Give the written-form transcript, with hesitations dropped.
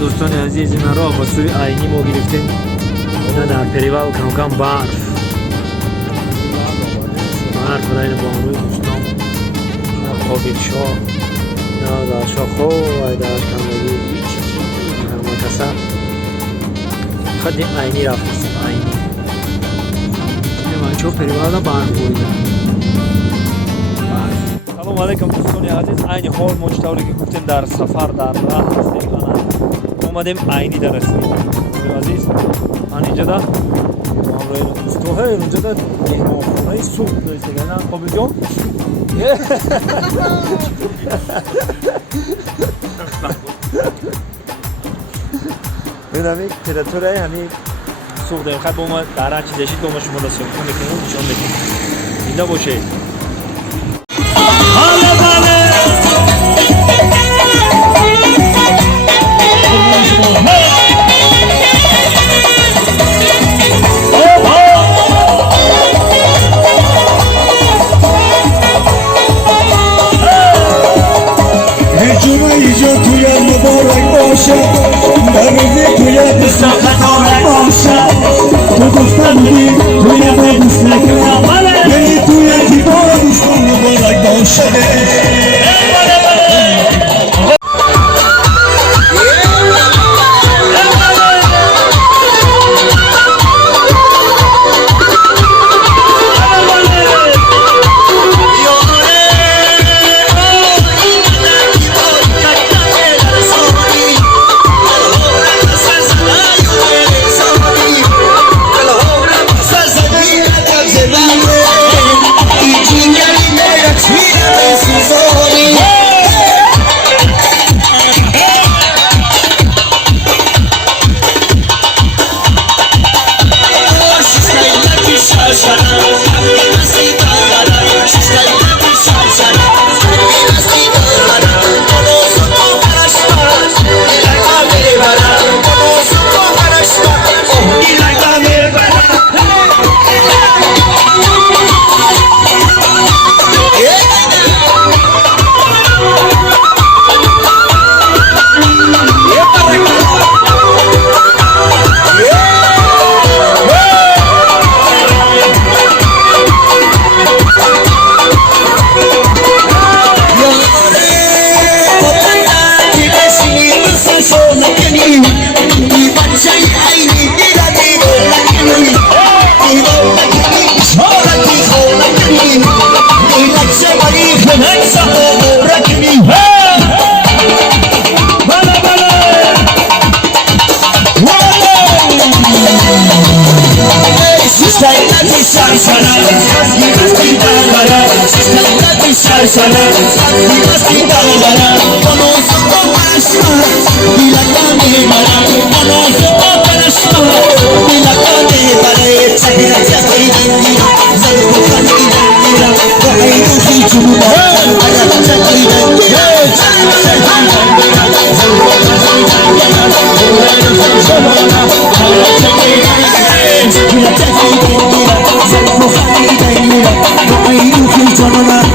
دوستان عزیز مرا با سوی عینی ما گرفتیم اینا در پریوال کم برف برین بانوی دوستان خوابید شاه یا در شاخو و در کمگی مکسر خدیم عینی رفتیم عینی من چو پریوال برف بویدم. سلام علیکم دوستان عزیز، عین حال مجتوری که گفتیم در سفر در راه هستیم اومدیم عینی در رسیم عزیز. من اینجا در همراه دوستو هی اونجا در مهمانخانه صبح داشته گردن قابل جان ببینم تراتوره همین صبح داریم خواهد با ما در هر چیز داشتید با ما شما دست کن بکنیم نشان بکنیم اینجا باشه. تو گفتم بی توی با دوست نکنم یعنی توی کی با دوست مبارک باشه. Mira,